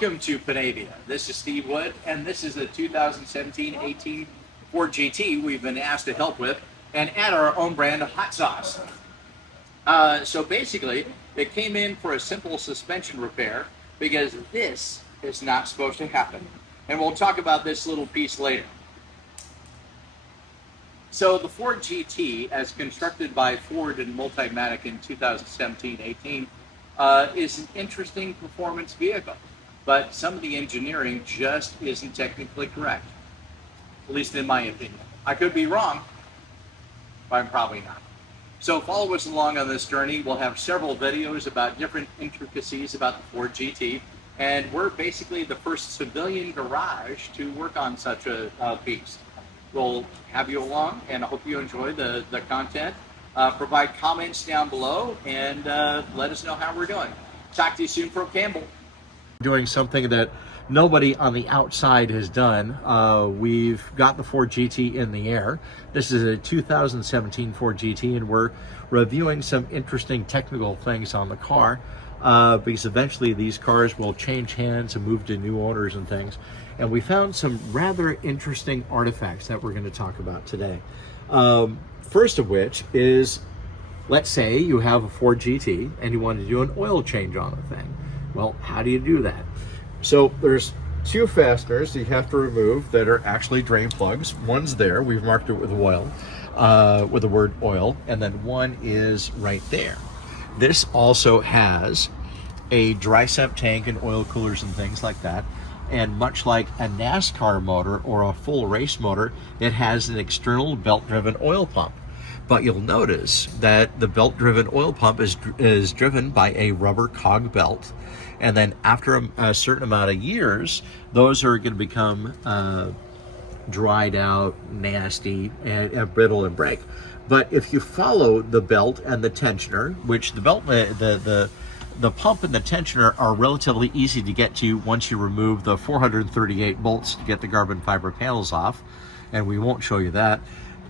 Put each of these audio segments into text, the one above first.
Welcome to Panavia. This is Steve Wood, and this is a 2017-18 Ford GT we've been asked to help with and add our own brand of hot sauce. So basically, it came in for a simple suspension repair because this is not supposed to happen. And we'll talk about this little piece later. So the Ford GT, as constructed by Ford and Multimatic in 2017-18, is an interesting performance vehicle, but some of the engineering just isn't technically correct, at least in my opinion. I could be wrong, but I'm probably not. So follow us along on this journey. We'll have several videos about different intricacies about the Ford GT, and we're basically the first civilian garage to work on such a beast. We'll have you along, and I hope you enjoy the content. Provide comments down below, and let us know how we're doing. Talk to you soon from Campbell. Doing something that nobody on the outside has done. We've got the Ford GT in the air. This is a 2017 Ford GT, and we're reviewing some interesting technical things on the car because eventually these cars will change hands and move to new owners and things. And we found some rather interesting artifacts that we're going to talk about today. First of which is, let's say you have a Ford GT and you want to do an oil change on the thing. Well, how do you do that? So there's two fasteners you have to remove that are actually drain plugs. One's there, we've marked it with oil, with the word oil, and then one is right there. This also has a dry sump tank and oil coolers and things like that. And much like a NASCAR motor or a full race motor, it has an external belt-driven oil pump. But you'll notice that the belt-driven oil pump is driven by a rubber cog belt. And then after a certain amount of years, those are going to become dried out, nasty, and brittle and break. But if you follow the belt and the tensioner, which the belt, the pump and the tensioner are relatively easy to get to once you remove the 438 bolts to get the carbon fiber panels off, and we won't show you that.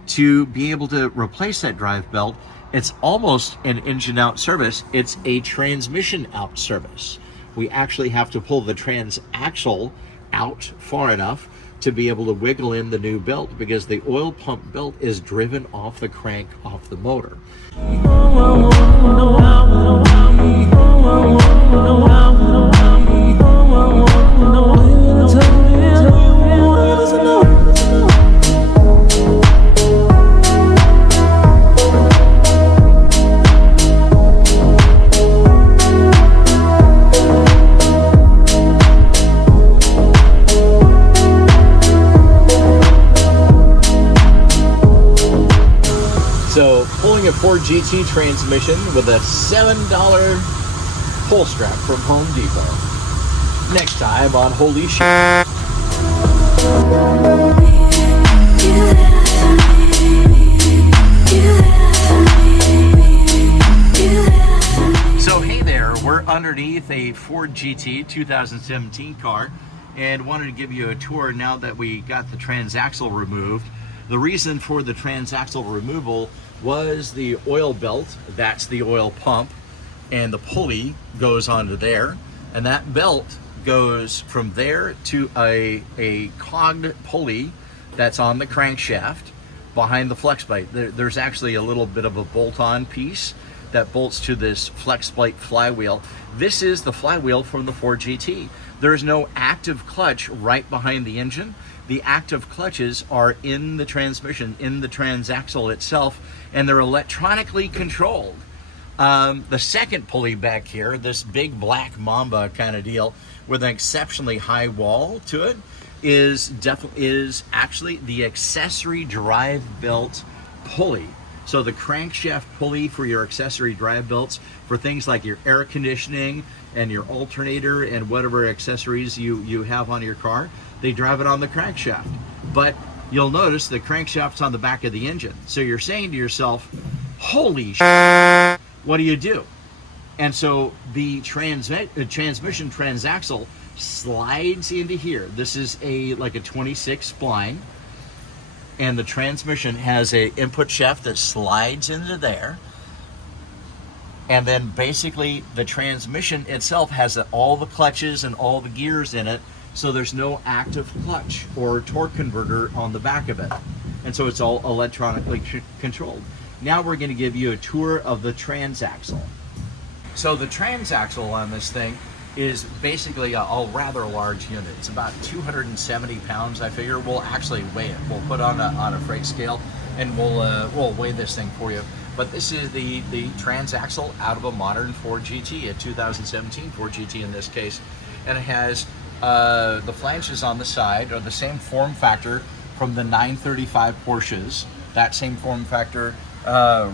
To be able to replace that drive belt, it's almost an engine out service. It's a transmission out service. We actually have to pull the transaxle out far enough to be able to wiggle in the new belt because the oil pump belt is driven off the crank off the motor. So pulling a Ford GT transmission with a $7 pull strap from Home Depot. Next time on Holy Shit. So hey there, we're underneath a Ford GT 2017 car and wanted to give you a tour now that we got the transaxle removed. The reason for the transaxle removal was the oil belt. That's the oil pump, and the pulley goes onto there, and that belt goes from there to a cogged pulley that's on the crankshaft behind the flex plate. There's actually a little bit of a bolt-on piece that bolts to this flex plate flywheel. This is the flywheel from the Ford GT. There's no active clutch right behind the engine. The active clutches are in the transmission, in the transaxle itself, and they're electronically controlled. The second pulley back here, this big black mamba kind of deal with an exceptionally high wall to it, is actually the accessory drive belt pulley. So the crankshaft pulley for your accessory drive belts for things like your air conditioning and your alternator and whatever accessories you have on your car, they drive it on the crankshaft. But you'll notice the crankshaft's on the back of the engine. So you're saying to yourself, holy shit, what do you do? And so the transmission transaxle slides into here. This is like a 26 spline, and the transmission has a input shaft that slides into there. And then basically the transmission itself has all the clutches and all the gears in it, so there's no active clutch or torque converter on the back of it. And so it's all electronically controlled. Now we're going to give you a tour of the transaxle. So the transaxle on this thing is basically a rather large unit. It's about 270 pounds, I figure. We'll actually weigh it. We'll put on a freight scale and we'll weigh this thing for you. But this is the transaxle out of a modern Ford GT, a 2017 Ford GT in this case. And it has the flanges on the side are the same form factor from the 935 Porsches. That same form factor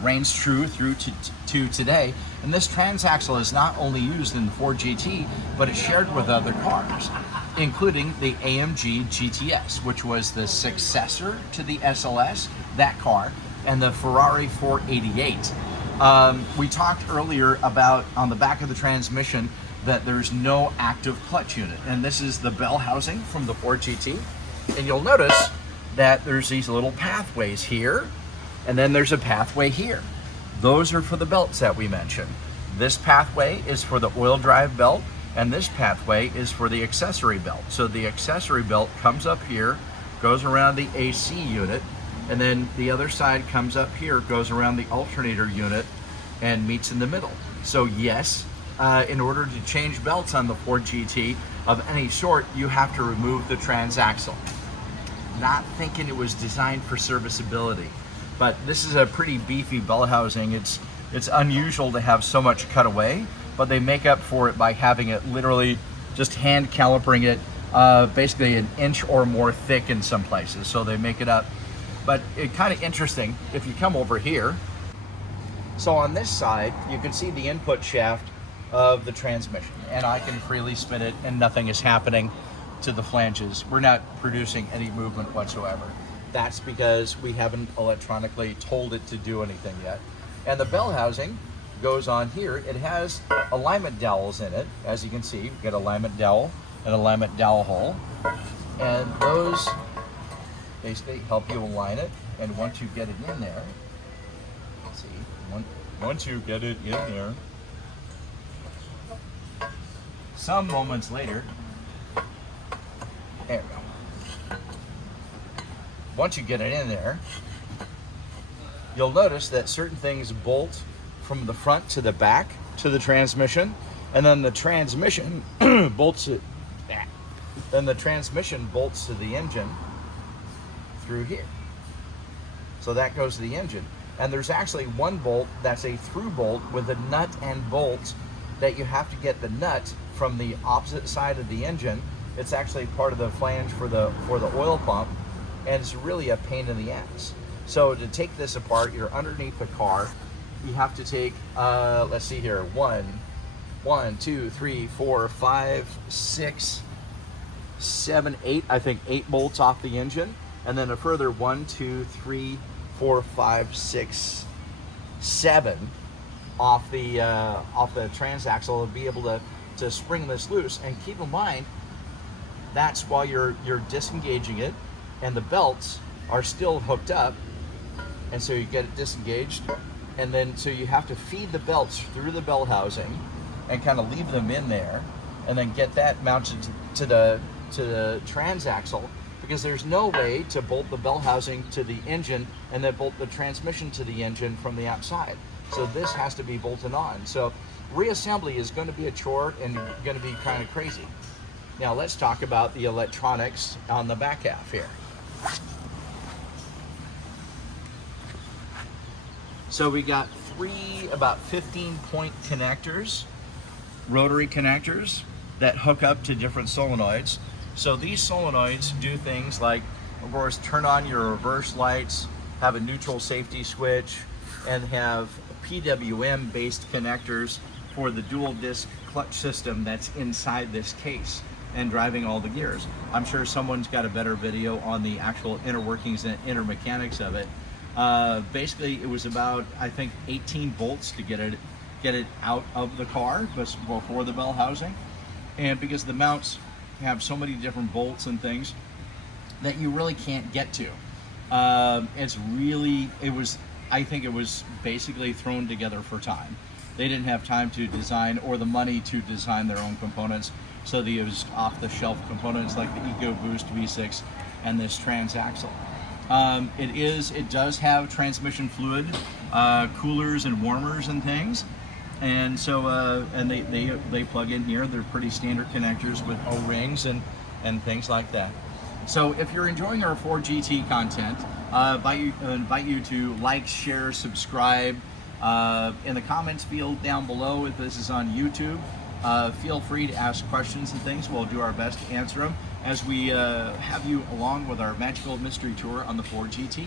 reigns true through to today. And this transaxle is not only used in the Ford GT, but it's shared with other cars, including the AMG GTS, which was the successor to the SLS, that car, and the Ferrari 488. We talked earlier about, on the back of the transmission, that there's no active clutch unit. And this is the bell housing from the Ford GT. And you'll notice that there's these little pathways here, and then there's a pathway here. Those are for the belts that we mentioned. This pathway is for the oil drive belt, and this pathway is for the accessory belt. So the accessory belt comes up here, goes around the AC unit, and then the other side comes up here, goes around the alternator unit, and meets in the middle. So yes, in order to change belts on the Ford GT of any sort, you have to remove the transaxle. Not thinking it was designed for serviceability. But this is a pretty beefy bell housing. It's unusual to have so much cut away, but they make up for it by having it literally just hand calipering it, basically an inch or more thick in some places. So they make it up. But it's kind of interesting if you come over here. So on this side, you can see the input shaft of the transmission, and I can freely spin it and nothing is happening to the flanges. We're not producing any movement whatsoever. That's because we haven't electronically told it to do anything yet. And the bell housing goes on here. It has alignment dowels in it. As you can see, you've got alignment dowel and alignment dowel hole. And those basically help you align it. And once you get it in there, let's see, once you get it in there, some moments later, there we go. Once you get it in there, you'll notice that certain things bolt from the front to the back to the transmission, and then the transmission bolts it. Then the transmission bolts to the engine through here. So that goes to the engine. And there's actually one bolt that's a through bolt with a nut and bolt that you have to get the nut from the opposite side of the engine. It's actually part of the flange for the oil pump. And it's really a pain in the ass. So to take this apart, you're underneath the car. You have to take, let's see here, 1, 2, 3, 4, 5, 6, 7, 8. I think 8 bolts off the engine, and then a further 1, 2, 3, 4, 5, 6, 7 off the transaxle to be able to spring this loose. And keep in mind, that's while you're disengaging it. And the belts are still hooked up, and so you get it disengaged, and then so you have to feed the belts through the bell housing and kind of leave them in there, and then get that mounted to the transaxle, because there's no way to bolt the bell housing to the engine and then bolt the transmission to the engine from the outside. So this has to be bolted on. So reassembly is going to be a chore and going to be kind of crazy. Now let's talk about the electronics on the back half here. So we got 3 about 15-point connectors, rotary connectors that hook up to different solenoids. So these solenoids do things like, of course, turn on your reverse lights, have a neutral safety switch, and have PWM based connectors for the dual disc clutch system that's inside this case and driving all the gears. I'm sure someone's got a better video on the actual inner workings and inner mechanics of it. Basically, it was about, I think, 18 volts to get it out of the car before the bell housing. And because the mounts have so many different bolts and things that you really can't get to. I think it was basically thrown together for time. they didn't have time to design or the money to design their own components, so they used off-the-shelf components like the EcoBoost V6 and this transaxle. It does have transmission fluid, coolers and warmers and things, and so and they plug in here. They're pretty standard connectors with O-rings and things like that. So if you're enjoying our Ford GT content, I invite you to like, share, subscribe. In the comments field down below, if this is on YouTube, feel free to ask questions and things. We'll do our best to answer them as we have you along with our magical mystery tour on the Ford GT.